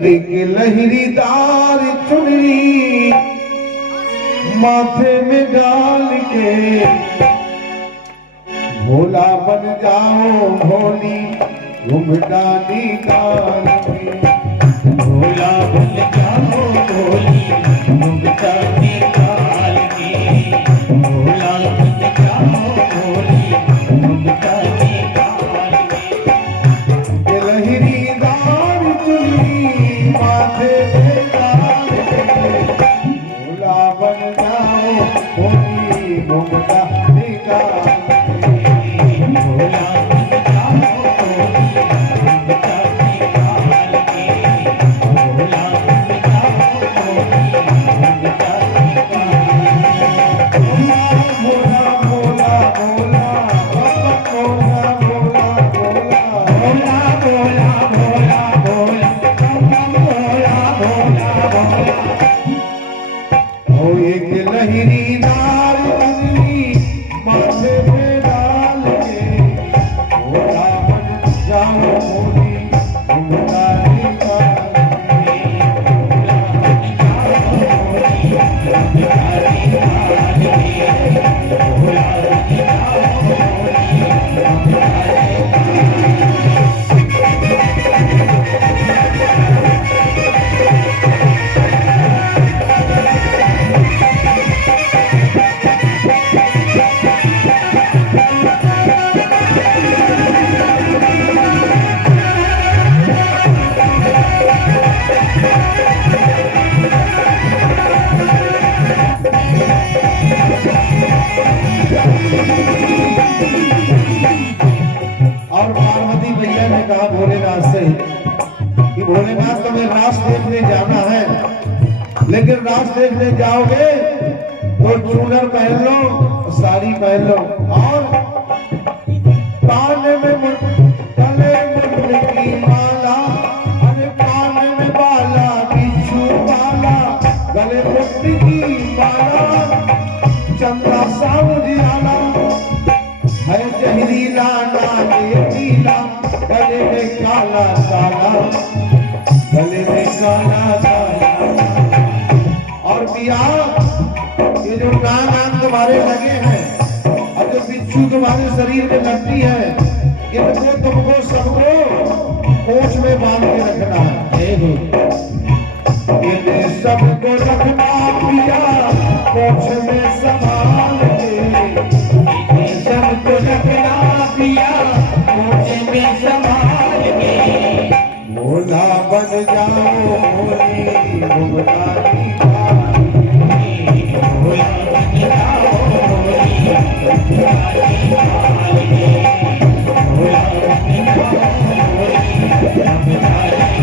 एक लहरीदार चुनरी माथे में डाल के भोला बन जाओ भोली घुमटा निकाल के, भोला बन जाओ भोली घुमटा निकाल के, भोला बन जाओ भोली घुमटा निकाल के। लहरीदार चुनरी माथे में डाल के भोला बन जाओ भोली घुमटा निकाल के, भोला बन जाओ भोली घुमटा निकाल के, भोला बन जाओ भोली घुमटा निकाल के। भोला भोला भोला भोला भोला भोला भोला भोला भोला भोला भोला भोला। ओ एक लहरीदार चुनरी माथे पे डाल के भोला बन जाओ भोली घुमटा निकाल और पार्वती मैया ने कहा भोलेनाथ से कि भोलेनाथ तुम्हें रास देखने जाना है, लेकिन रास देखने जाओगे तो चूनर पहन लो, साड़ी पहन लो और कान में गले में की माला, अरे कान में बाला बिच्छू माला, गले मुट्ठी की माला, चंद्रा साउजियाला है जहरीला नाले पीला, गले में काला काला, गले में काला काला। और पिया ये जो नाम तुम्हारे लगे हैं और जो बिच्छू तुम्हारे शरीर में लगती है, इनको तुमको सबको कोच में बांध के रखना है। ये सबको रखना पिया कोच में संभाल के, सबको रखना पिया कोच में संभाल के। भोला बन जाओ भोली घुमटा निकाल के, भोला बन जाओ भोली घुमटा निकाल के, भोला बन जाओ भोली घुमटा निकाल के।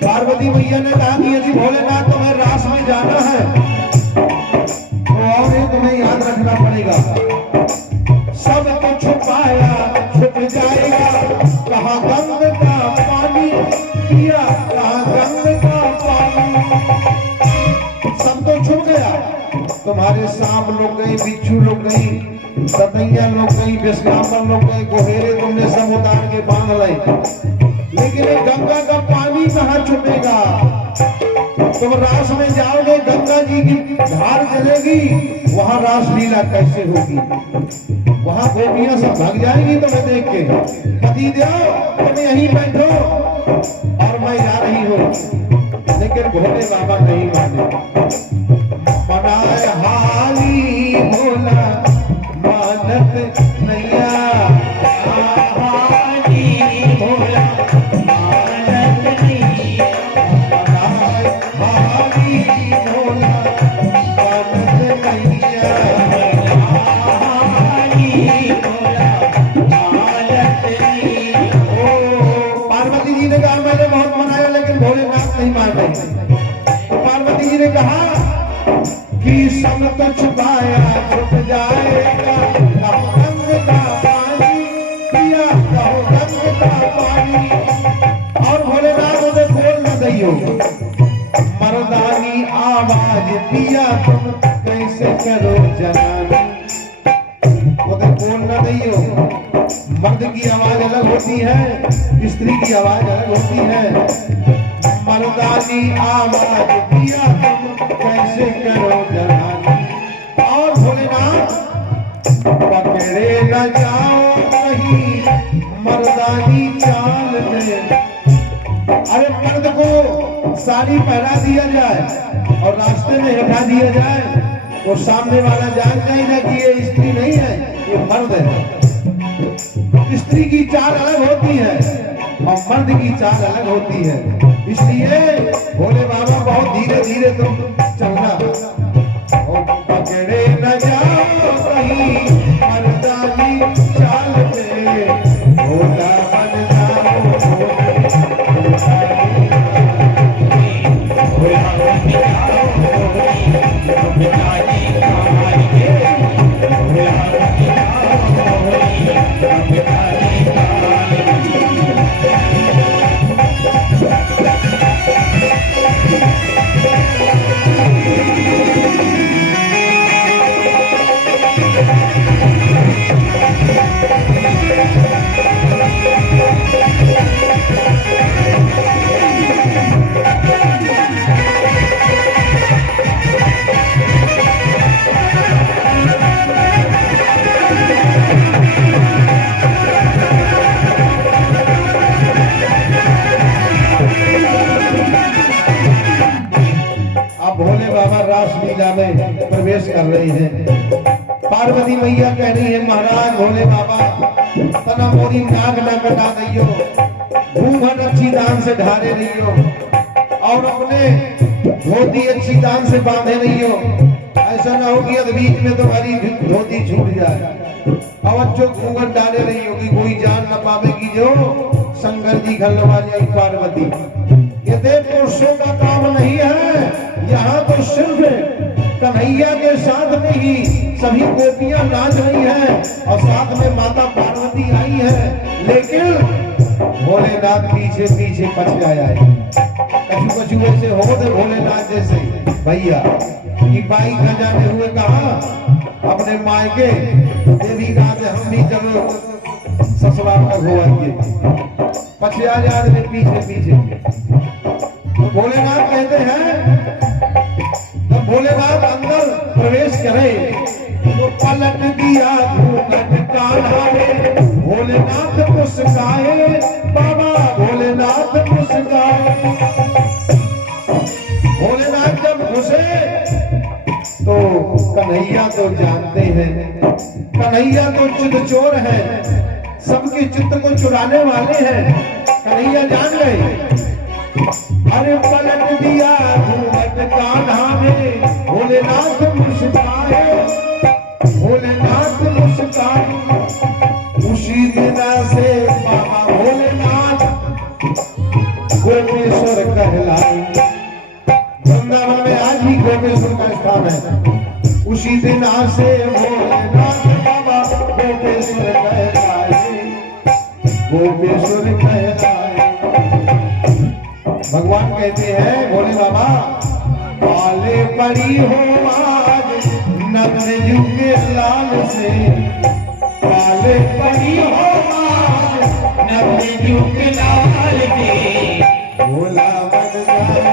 पार्वती मैया ने कहा कि यदि भोलेनाथ तुम्हें रास में जाना है तो और ये तुम्हें याद रखना पड़ेगा, सब तो छुपाया छुप जाएगा, कहाँ गंग का पानी पिया, कहाँ गंग का पानी, सब तो छुप गया। तुम्हारे सांप लोग गई, बिच्छू लोग गई, सतैया लोग गई, विश्वामर लोग गए, गोहेरे तुमने सब उतार के बांध लाए, लेकिन ये गंगा का पानी कहाँ छुपेगा? तुम रास में जाओगे, गंगा जी की धार चलेगी, वहां रास लीला कैसे होगी? वहां गोपियां सब भाग जाएंगी तुम्हें देख के, पति देव तुम यहीं बैठो और मैं जा रही हूँ, लेकिन भोले बाबा नहीं माने। मनाए हाली भोला मानत नैया, हाली भोला मानत नैया, मनाए हाली भोला मानत नैया, हाली भोला मानत नैया। पिया कहो गंगा पानी। और भोलेनाथ उसे बोल न दैयो मर्दानी आवाज पिया तुम कैसे करो जनानी। उसे बोल न दैयो, मर्द की आवाज अलग होती है, स्त्री की आवाज अलग होती है। मर्दानी आवाज पिया तुम कैसे करो जनानी। और भोलेनाथ पकड़े न जाओ कहीं मर्दानी चाल में। अरे मर्द को साड़ी पहना दिया जाए और रास्ते में हटा दिया जाए तो सामने वाला जान जाए ना कि ये स्त्री नहीं है, ये मर्द है। स्त्री की चाल अलग होती है और मर्द की चाल अलग होती है। इसलिए भोले बाबा बहुत धीरे धीरे तुम चलना। और पकड़े न जाओ कहीं मर्दानी चाल में, भोला बन जाओ रासलीला में प्रवेश कर रही हैं। पार्वती मैया कह रही है महाराज भोले बाबा तना मोरी नाग न कटा दियो, घूंघट अच्छी दान से ढारे रहियो और अपने धोती अच्छी दान से बांधे रहियो। ऐसा ना हो कि बीच में तुम्हारी धोती छूट जाए। अवच्छो घूंघट डाले रहियो कि कोई जान न पावे कि जो शंकर जी घलवा जाए पार्वती। ये देव पुरुषों का काम नहीं है, यहाँ तो सिर्फ कन्हैया के साथ में ही सभी गोपियां नाच रही हैं और साथ में माता पार्वती आई है। लेकिन भोलेनाथ पीछे पीछे पछताया है। कछु कछु ऐसे हो दे भोलेनाथ जैसे भैया कि बाई न जाने हुए कहा अपने मायके देवी राज हम भी चलो ससुराल में हो आइए, पछया जाने में पीछे पीछे। तो भोलेनाथ कहते हैं जब भोलेनाथ अंदर प्रवेश करे तो पलट दिया घूंघट कान्हा रे, भोलेनाथ मुस्काए बाबा भोलेनाथ मुस्काए। भोलेनाथ जब घुसे तो कन्हैया तो जानते हैं, कन्हैया तो चित चोर है, सबके चित्त को चुराने वाले हैं। कन्हैया जान गए। अरे पलट दिया घूंघट कान्हा में, भोलेनाथ मुस्काए भोलेनाथ मुस्काए। उसी दिन से बाबा भोलेनाथ गोपेश्वर कहलाए। वृंदावन में आज भी गोपेश्वर का स्थान है। उसी दिन से भोलेनाथ बाबा गोपेश्वर कहलाए, गोपेश्वर कहलाए। भगवान कहते हैं भोले बाबा पाले पड़ी हो आज नंद जी के लाल से, पाले पड़ी हो आज नंद जी के लाल से। भोला बन जाओ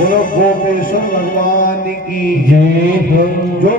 बोलो गोपेश्वर भगवान की जय हो जो